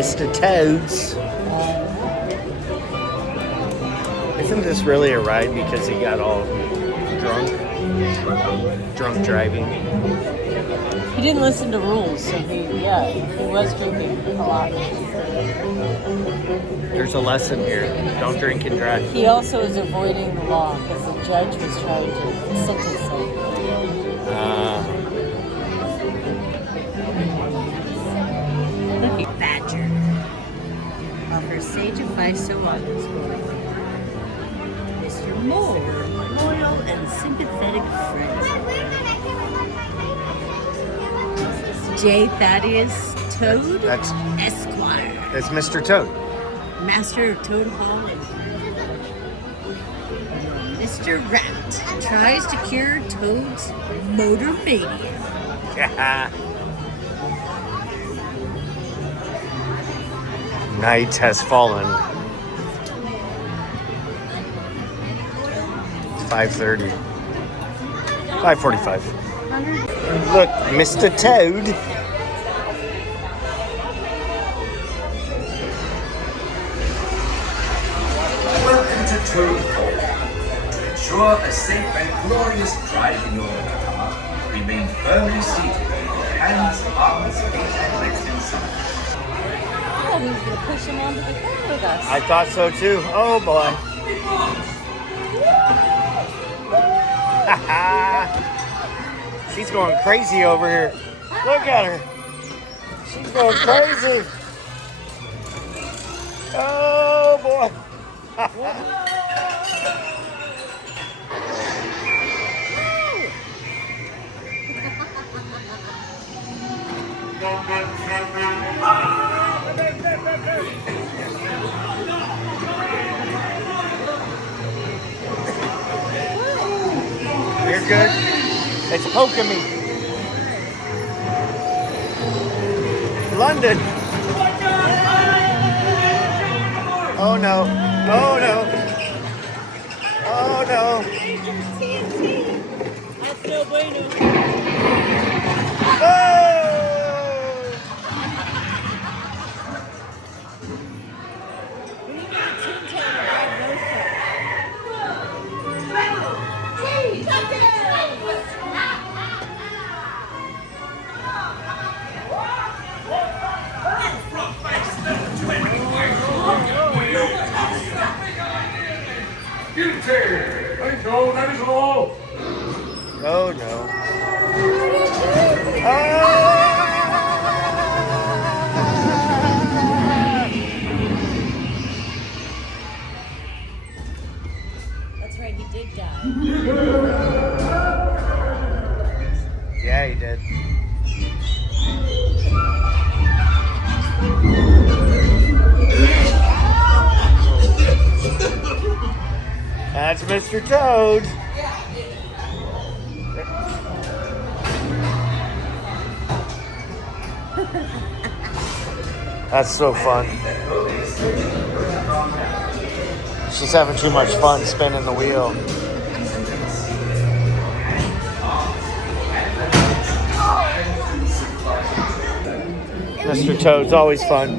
Mr. Toads. Isn't this really a ride because he got all drunk driving? He didn't listen to rules, so he was drinking a lot. There's a lesson here. Don't drink and drive. He also is avoiding the law because the judge was trying to sentence him. Badger offers sage advice to law school. Mr. Mole, loyal and sympathetic friend. J. Thaddeus Toad, That's Esquire. It's Mr. Toad. Master of Toad Hall. Mr. Rat tries to cure Toad's motor mania. Night has fallen. It's 5:30. 5:45. Look, Mr. Toad. Welcome to Toad Hall. To ensure a safe and glorious drive in your car, remain firmly seated with your hands, arms, feet, and legs inside. Oh, he was going to push him onto the car with us. I thought so too. Oh boy. She's going crazy over here. Look at her. She's going crazy. Oh boy. You're good. It's poking me. London. Oh no. Oh no. Oh no. That's no bueno. Oh! We need a Tin Tan red rose That is all. Oh no. That's right, he did die. Yeah, he did. That's Mr. Toad. That's so fun. She's having too much fun spinning the wheel. Mr. Toad's always fun.